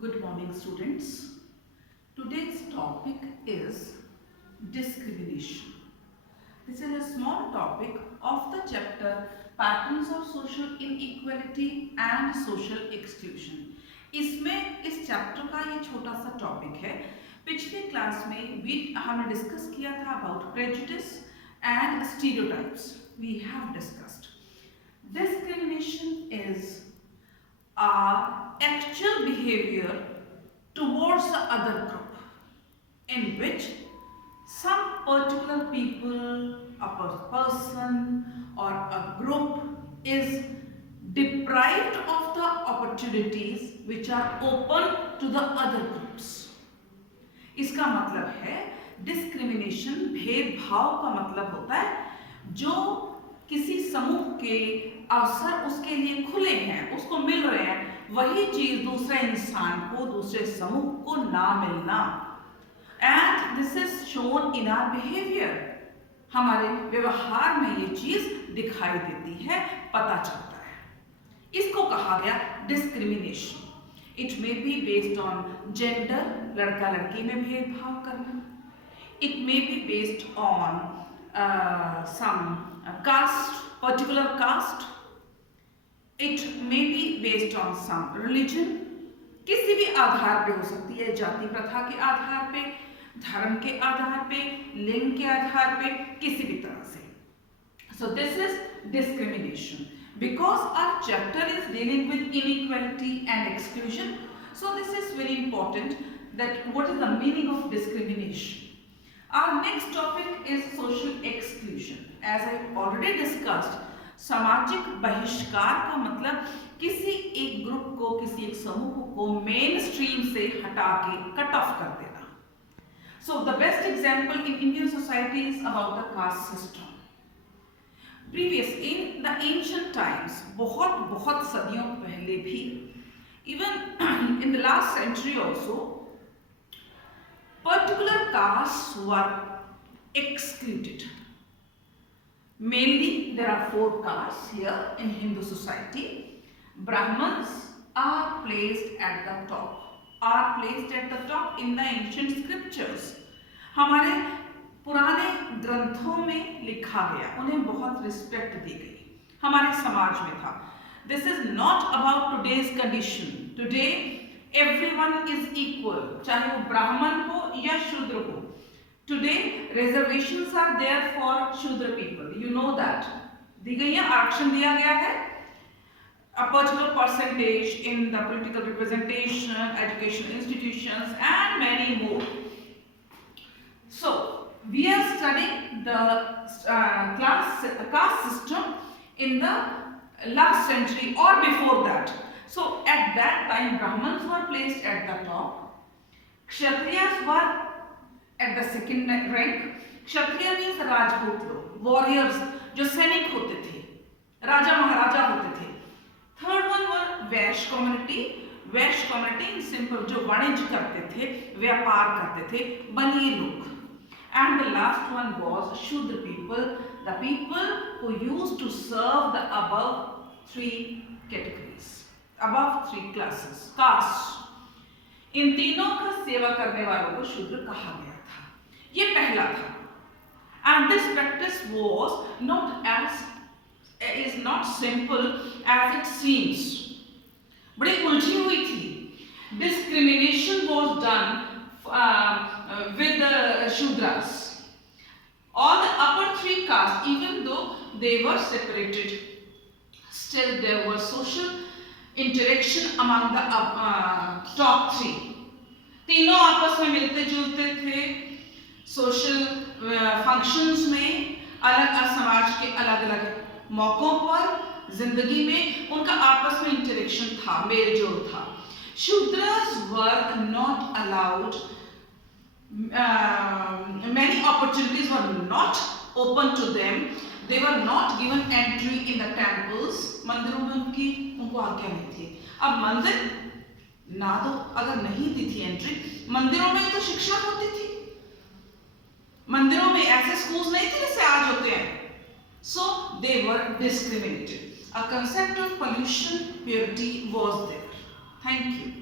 Good morning, students. Today's topic is discrimination. This is a small topic of the chapter Patterns of Social Inequality and Social Exclusion. इसमें इस chapter का ये छोटा सा topic है. पिछले क्लास में हमने डिस्कस किया था about prejudice and stereotypes. We have discussed discrimination is our actual behavior towards the other group in which some particular people, a person or a group is deprived of the opportunities which are open to the other groups. इसका मतलब है discrimination, भेदभाव का मतलब होता है जो किसी समूह के अवसर उसके लिए खुले हैं, उसको मिल रहे हैं, वही चीज दूसरे इंसान को, दूसरे समूह को ना मिलना. And this is shown in our behaviour. हमारे व्यवहार में ये चीज दिखाई देती है, पता चलता है. इसको कहा गया discrimination. It may be based on gender, लड़का लड़की में भेदभाव करना. It may be based on some caste, particular caste. It may be based on some religion. किसी भी आधार पे हो सकती है, जाति प्रथा के आधार पे, धर्म के आधार पे, लिंग के आधार पे, किसी भी तरह से. So this is discrimination. Because our chapter is dealing with inequality and exclusion, so this is very important that what is the meaning of discrimination. Our next topic is social exclusion. As I already discussed, सामाजिक बहिष्कार का मतलब किसी एक group को, किसी एक समूह को मेन स्ट्रीम से हटा के कट ऑफ कर देना. So the best example in Indian society is about the caste system. Previous in the ancient times, बहुत सदियों पहले भी, even in the last century also, particular castes were excluded. Mainly there are 4 castes here in Hindu society. Brahmins are placed at the top in the ancient scriptures. हमारे पुराने ग्रंथों में लिखा गया, उन्हें बहुत रिस्पेक्ट दी गई, हमारे समाज में था. This is not about today's condition. Today everyone is equal, चाहे वो ब्राह्मण हो या शूद्र हो. Today reservations are there for Shudra people. You know that. दी गई है, आरक्षण दिया गया है. A particular percentage in the political representation, educational institutions, and many more. So we are studying the caste system in the last century or before that. So at that time, Brahmins were placed at the top. Kshatriyas were at the second rank. Kshatriya means Rajput लोग, warriors, जो सैनिक होते थे, राजा महाराजा होते थे. Third one were Vysya community. Vysya community in simple जो वाणिज्य करते थे, व्यापार करते थे, बनिए लोग. And the last one was Shudra people, the people who used to serve the above 3 categories, above 3 classes, caste. इन तीनों का सेवा करने वालों को शूद्र कहा गया था. ये पहला था. And this practice is not simple as it seems. बड़ी उलझी हुई थी. Discrimination was done with the Shudras. All the upper 3 castes, even though they were separated, still there was social interaction among the top 3. तीनों आपस में मिलते जुलते थे. सोशल फंक्शंस में, अलग समाज के अलग अलग मौकों पर, जिंदगी में उनका आपस में इंटरेक्शन था, मेल जोल था. Shudras were not allowed, many opportunities were not open to them. They were not given entry in the temples. मंदिरों में उनको आज्ञा नहीं थी. अब मंदिर ना तो अगर नहीं दी थी एंट्री, मंदिरों में तो शिक्षा होती थी. मंदिरों में ऐसे स्कूल्स नहीं थे जैसे आज होते हैं. So they were discriminated. A concept of pollution, purity was there. Thank you.